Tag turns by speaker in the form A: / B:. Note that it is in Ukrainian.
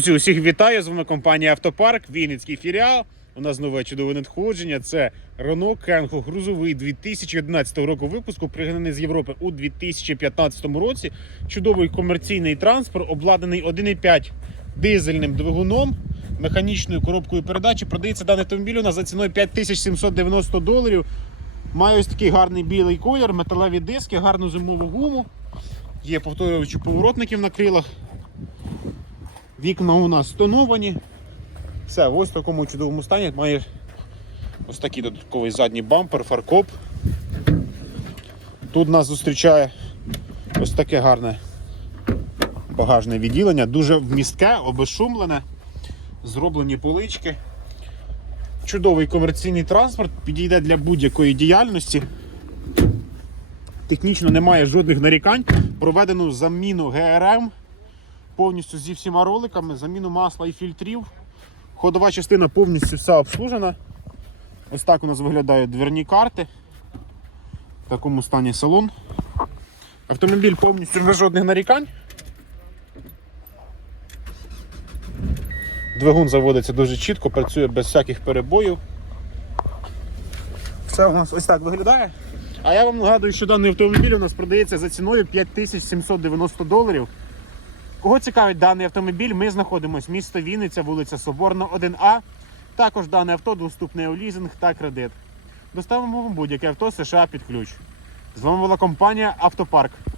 A: Друзі, Усіх вітаю! З вами компанія Автопарк, Вінницький філіал. У нас нове чудове надходження. Це Renault Kangoo грузовий 2011 року випуску, пригнаний з Європи у 2015 році. Чудовий комерційний транспорт, обладнаний 1,5 дизельним двигуном, механічною коробкою передачі. Продається даний автомобіль у нас за ціною 5790 доларів. Має ось такий гарний білий колір, металеві диски, гарну зимову гуму. Є повторювачі поворотників на крилах. Вікна у нас тоновані. Все, ось в такому чудовому стані. Має ось такий додатковий задній бампер, фаркоп. Тут нас зустрічає ось таке гарне багажне відділення, дуже вмістке, обезшумлене, зроблені полички. Чудовий комерційний транспорт, підійде для будь-якої діяльності. Технічно немає жодних нарікань. Проведено заміну ГРМ повністю зі всіма роликами, заміну масла і фільтрів. Ходова частина повністю вся обслужена. Ось так у нас виглядають дверні карти. В такому стані салон. Автомобіль повністю без жодних нарікань. Двигун заводиться дуже чітко, працює без всяких перебоїв. Все у нас ось так виглядає. А я вам нагадую, що даний автомобіль у нас продається за ціною 5790 доларів. Кого цікавить даний автомобіль, ми знаходимося місто Вінниця, вулиця Соборна, 1А. Також дане авто доступне у лізинг та кредит. Доставимо вам будь-яке авто США під ключ. З вами була компанія Автопарк.